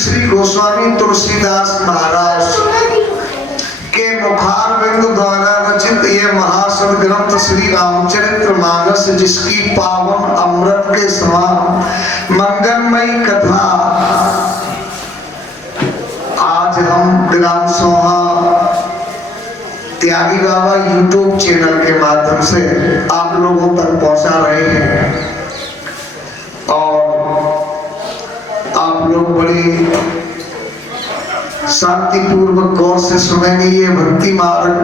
श्री गोस्वामी तुलसीदास महाराज के मुखारविंद द्वारा रचित ये महासद ग्रंथ श्री रामचरित्र मानस, जिसकी पावन अमृत के समान मंगलमयी कथा आज हम ग्राम सोहा त्यागी बाबा यूट्यूब चैनल के माध्यम से आप लोगों तक पहुंचा रहे हैं। और आप लोग बड़ी शांतिपूर्वक गौर से सुनेंगे ये भक्ति मार्ग।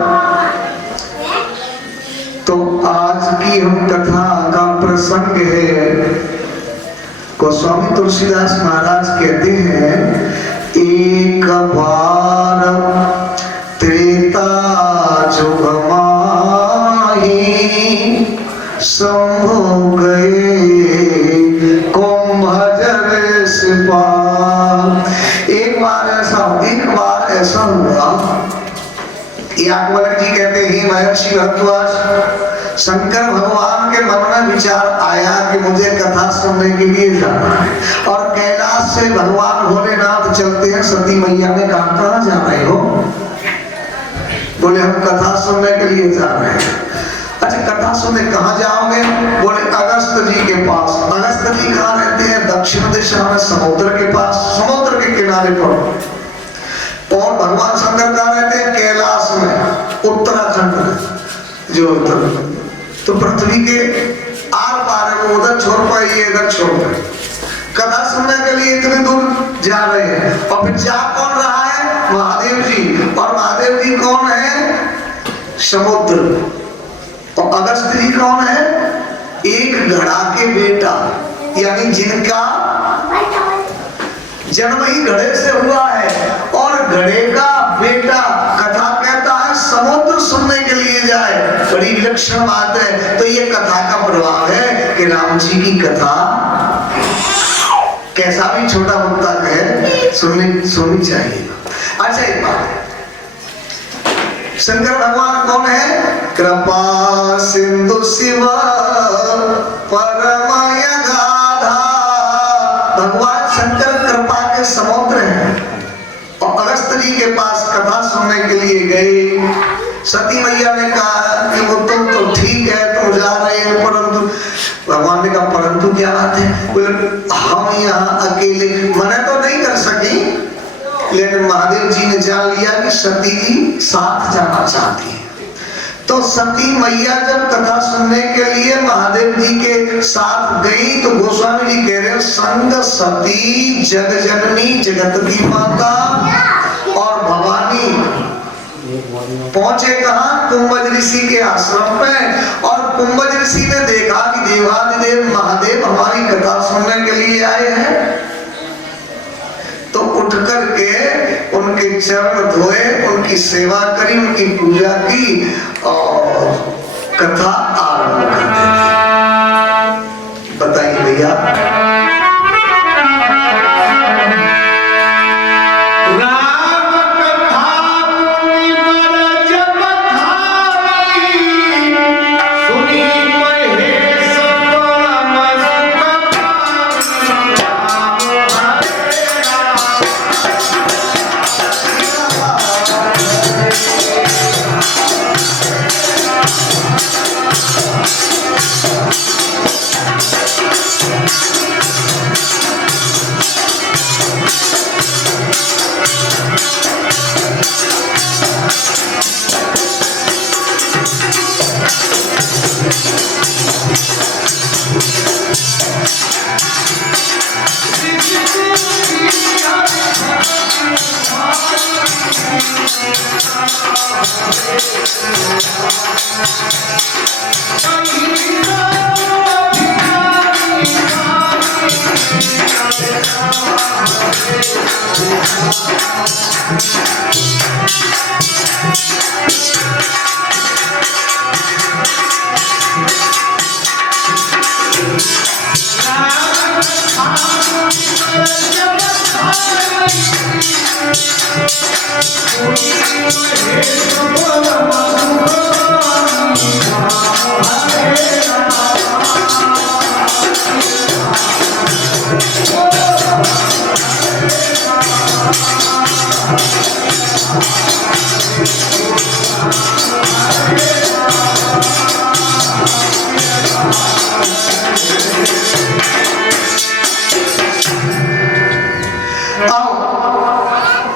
तो आज की हम कथा का प्रसंग है, गोस्वामी तुलसीदास महाराज कहते हैं, एक बार त्रेता जुग माही शंभु गए कुंभजर सिपाही। एक बार ऐसा हुआ, याज्ञवल्क्य जी कहते हैं, महर्षि भरद्वाज, शंकर भगवान के मन में विचार आया कि मुझे कथा सुनने के लिए जाना है। और कैलाश से भगवान भोलेनाथ चलते हैं। सती मैया ने कहा, कहाँ जा रहे हो? बोले हम कथा सुनने के लिए जा रहे हैं। अच्छा, कथा सुनने कहाँ जाओगे? बोले अगस्त जी के पास। अगस्त जी कहाँ रहते हैं? दक्षिण दिशा में समुद्र के पास, समुद्र के किनारे पर। और भगवान शंकर कहाँ रहते हैं? कैलाश में, उत्तराखंड में, जो उत्तर। तो पृथ्वी के आर पार है, वो उधर छोड़ पाए, ये इधर छोड़ पाए। कथा सुनने के लिए इतनी दूर जा रहे हैं। और फिर जा कौन रहा है? महादेव जी। और महादेव जी कौन है? समुद्र। और अगस्त जी कौन है? एक घड़ा के बेटा, यानी जिनका जन्म ही घड़े से हुआ है। और घड़े का बेटा, कथा कहता है समुद्र सुनने के लिए जाए, बड़ी विलक्षण बात है। तो ये कथा का प्रभाव है कि राम जी की कथा कैसा भी छोटा मुक्ता है, सुननी चाहिए। अच्छा, एक बात, शंकर भगवान कौन है? कृपा सिंधु शिव परमय गाधा। भगवान शंकर कृपा के समुद्र हैं। और अगस्त जी के पास कथा सुनने के लिए गए। सती मैया ने कहा कि वो तुम तो ठीक है, तुम जा रहे हैं, परंतु भगवान ने कहा परंतु क्या बात है? बोले हम यहाँ अकेले मना तो नहीं कर सकी, लेकिन महादेव जी ने जान लिया कि सती जी साथ जाना चाहती है। तो सती मैया जब कथा सुनने के लिए महादेव जी के साथ गई, तो गोस्वामी जी कह रहे हैं, संग सती जग जननी जगत की माता और भवानी पहुंचे कहां? कुंभज ऋषि के आश्रम पे। और कुंभज ऋषि ने देखा कि देवादिदेव महादेव हमारी कथा सुनने के लिए आए हैं। तो उठ करके उनके चरण धोए, उनकी सेवा करी, उनकी पूजा की और कथा आरंभ कर दी। बताइए भैया,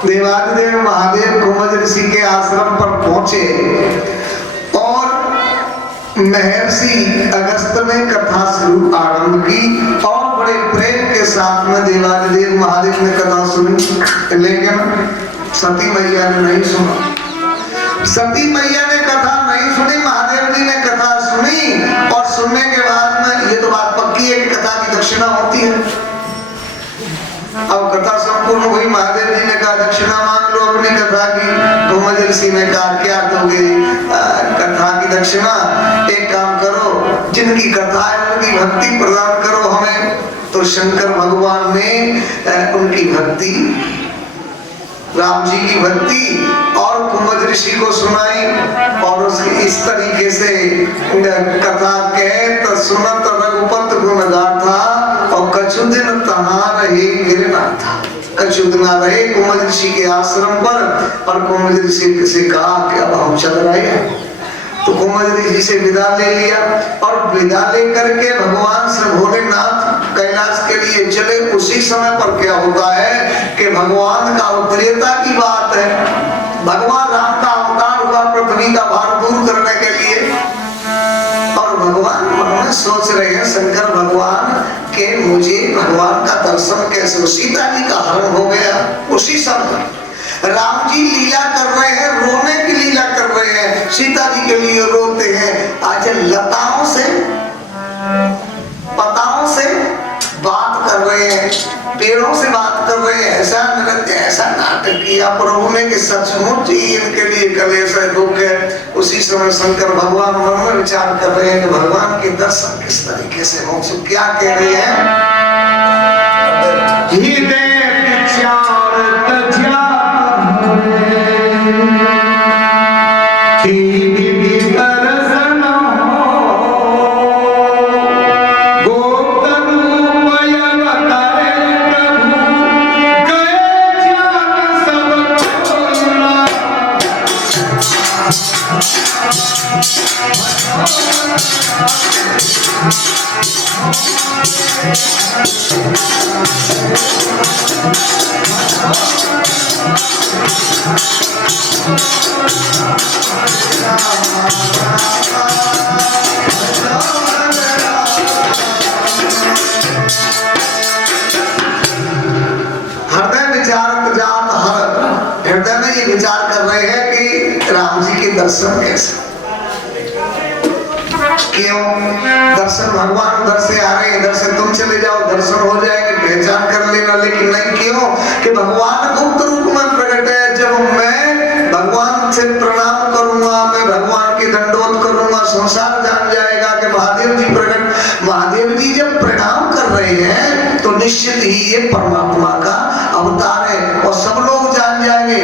देवादिदेव महादेव कुंभ ऋषि के आश्रम पर पहुंचे और महर्षि अगस्त ने कथा शुरू आरंभ की और बड़े प्रेम के साथ में देवादिदेव महादेव ने कथा सुनी, लेकिन सती मैया ने नहीं सुना। सती मैया ने कथा नहीं सुनी, महादेव जी ने कथा सुनी और सुनने के बाद में ये तो बात पक्की है कि कथा की दक्षिणा होती है। अब कथा संपूर्ण हुई, महादेव जी ने कहा दक्षिणा मांग लो अपनी कथा की। कुंभ ऋषि ने कहा क्या दोगे कथा की दक्षिणा? एक काम करो, जिनकी कथा है उनकी भक्ति प्रदान करो हमें। तो शंकर भगवान ने उनकी भक्ति, राम जी की भक्ति और कुंभ ऋषि को सुनाई और उसकी इस तरीके से कथा कहत सुनत रघुपत गुण गाथा और कछु दिन तहाँ रहे गिरनाथा। कछु दिन रहे कुंभ ऋषि के आश्रम पर और कुंभ ऋषि से कहा कि अब हम चल रहे हैं। तो कुंभ ऋषि से विदा ले लिया और विदा लेकर के भगवान से भोलेनाथ कैलाश के लिए चले। उसी समय पर क्या होता है कि भगवान का अवतारता की बात है। भगवान राम का अवतार हुआ पृथ्वी का भार दूर करने के लिए और भगवान मन में सोच रहे हैं शंकर भगवान के मुझे भगवान का दर्शन कैसे? सीता जी का हरण हो गया। उसी समय राम जी लीला कर रहे हैं, रोने की लीला कर रहे हैं, सीता जी के लिए रोते हैं। आज लताओं से पताओं से बात कर रहे हैं, पेड़ों से बात कर रहे हैं। ऐसा नृत्य, ऐसा नाटक किया प्रभु ने कि सचमुच ही इनके लिए कलेश है, दुख है। उसी समय शंकर भगवान मन में विचार कर रहे हैं कि भगवान के दर्शन किस तरीके से हो। क्या कह रहे हैं? हृदय में ये विचार कर रहे हैं कि राम जी के दर्शन कैसे? क्यों? दर्शन भगवान उधर से आ रहे हैं, इधर से तुम चले जाओ, दर्शन हो जाएंगे, पहचान कर लेना। लेकिन नहीं, क्यों? कि भगवान गुप्त रूप में प्रकट है। जब मैं भगवान से प्रणाम करूंगा, मैं भगवान के दंडवत करूंगा, संसार जान जाएगा कि महादेव जी प्रकट। महादेव जी जब प्रणाम कर रहे हैं तो निश्चित ही ये परमात्मा का अवतार है और सब लोग जान जाएंगे।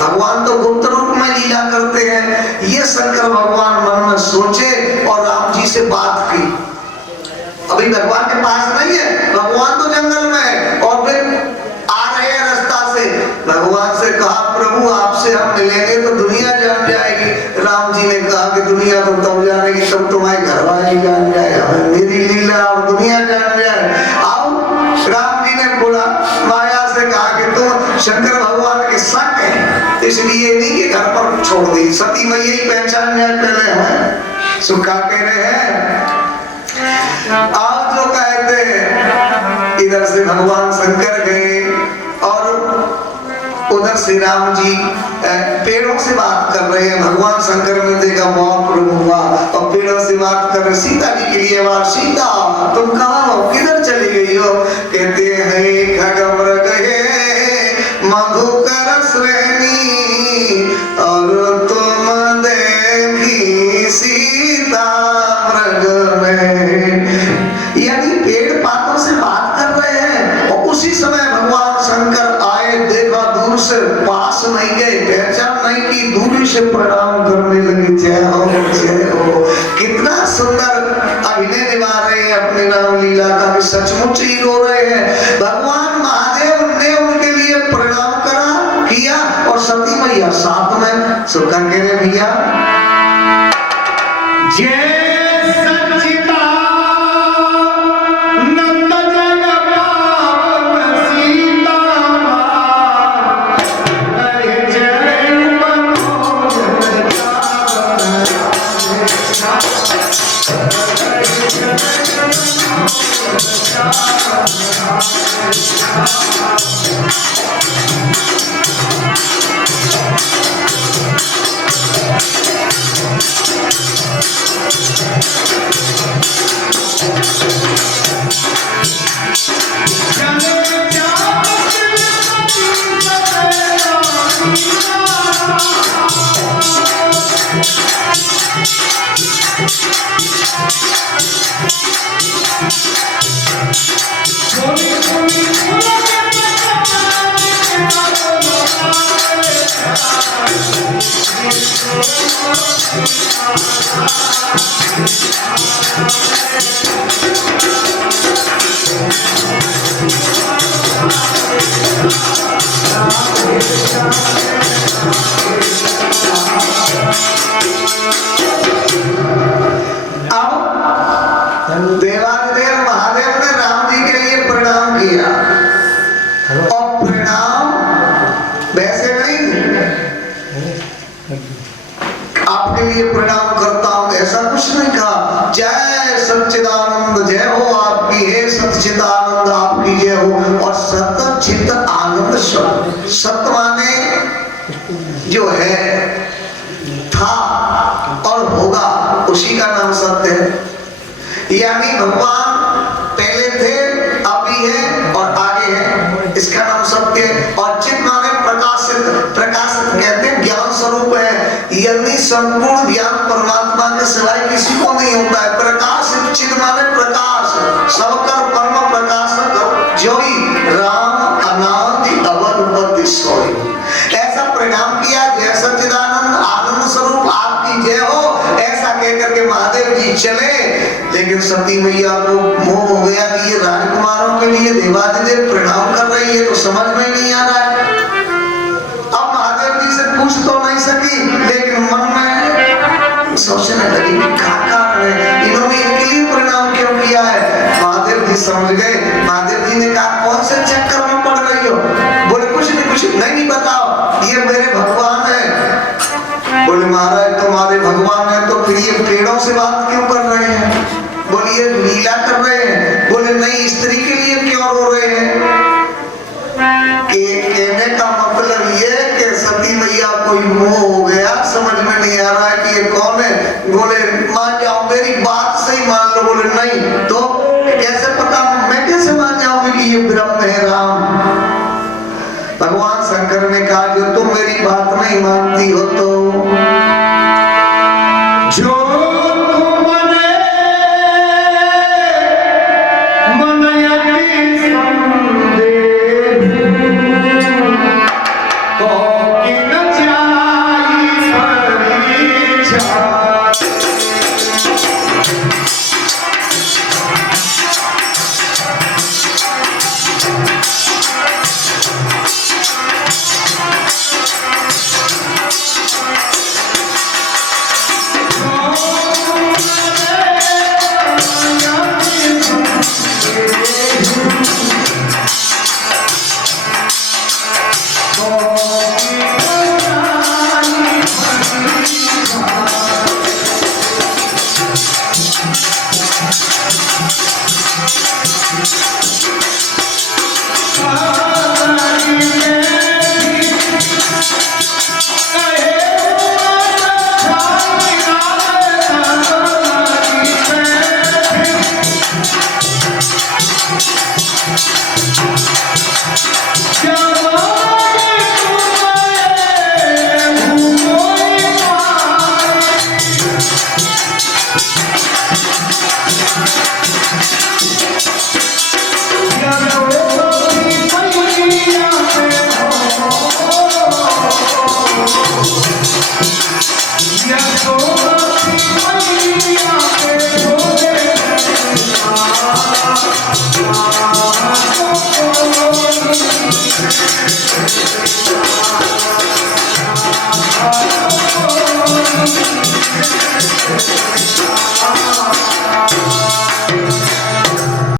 भगवान तो गुप्त रूप में लीला करते हैं। ये शंकर भगवान मन में सोचे और राम जी से बात की। अभी भगवान के पास नहीं है, भगवान तो जंगल में है और फिर आ रहे हैं रास्ता से। भगवान से कहा प्रभु आपसे हम मिलेंगे तो दुनिया जान जाएगी। राम जी ने कहा कि दुनिया तो तब जानेगी तब तुम्हारे घर वाले जान जाए, मेरी लीला और दुनिया जान जाए। आओ। राम जी ने बोला माया से कहा कि तुम शंकर भगवान के शक है, इसलिए नहीं कि घर पर छोड़ दी। सती मैया ही पहचान जाए पहले हमें सुखा कह रहे हैं। आप जो कहते इधर से भगवान शंकर गए और उधर से राम जी पेड़ों से बात कर रहे हैं। भगवान शंकर ने देखा बहुत प्रभु हुआ और पेड़ों से बात कर रहे। सीता जी के लिए बात, सीता तुम कहाँ हो, किधर चली गई हो? कहते हैं खगमृग है मधुकर श्रेणी और तुम देखी सीता मृग में। यानी पेड़ पातों से बात कर रहे हैं और उसी समय भगवान शंकर आए, देखा दूर से, पास नहीं गए, पहचान नहीं की, दूरी से प्रणाम करने लगे। जय हो जय हो। कितना सुंदर अभिनय निभा रहे हैं अपने नाम लीला का, भी सचमुच ही रो रहे हैं। भगवान महादेव ने उनके लिए प्रणाम करा किया और सती मैया साथ में सुखा के रे भैया जय आपके लिए प्रणाम करता हूं, ऐसा कुछ नहीं कहा। जय सच्चिदानंद जय हो आपकी, हे सच्चिदानंद आपकी जय हो। और सत चित आनंद शब्द, सत्य माने जो है, था और होगा, उसी का नाम सत्य है। यानी भगवान पहले थे, अभी है और आगे है, इसका नाम सत्य है। और चित माने प्रकाशित, प्रकाशित कहते हैं ज्ञान स्वरूप है। यानी संपूर्ण ज्ञान परमात्मा के सिवाय किसी को नहीं होता है। प्रकाशित चित माने प्रकाश, सबकर परम प्रकाशक ज्योति राम अनादि अवधि सोई। ऐसा प्रणाम किया, जय सच्चिदानंद आनंद स्वरूप आपकी जय हो, ऐसा कहकर के महादेव जी चले। लेकिन सती मैया को मोह हो गया कि ये राजकुमारों के लिए देवादिदेव प्रणाम कर रही है, तो समझ में नहीं आ रहा है। अब महादेव जी से पूछ तो नहीं सकी, लेकिन मन में सोचने लगी कि क्या कारण है, इन्होंने इनके लिए प्रणाम क्यों किया है। महादेव जी समझ गए। महादेव जी ने कहा कौन से चक्कर में पड़ रही हो? बोले कुछ नहीं बताओ, ये मेरे भगवान है। बोले महाराज तुम्हारे भगवान है तो फिर ये पेड़ों से बात क्यों कर रहे हैं? बोलिए लीला कर रहे हैं। बोले नहीं, स्त्री के लिए क्यों रो रहे हैं? कहने का मतलब ये कि सती मैया कोई मोह हो गया, समझ में नहीं आ रहा है कि ये कौन है। बोले मान जाओ, मेरी बात सही मान लो। बोले नहीं तो कैसे पता, मैं कैसे मान जाऊंगी कि ये ब्रह्म है राम? भगवान शंकर ने कहा जो तुम मेरी बात नहीं मानती हो तो जो Yes,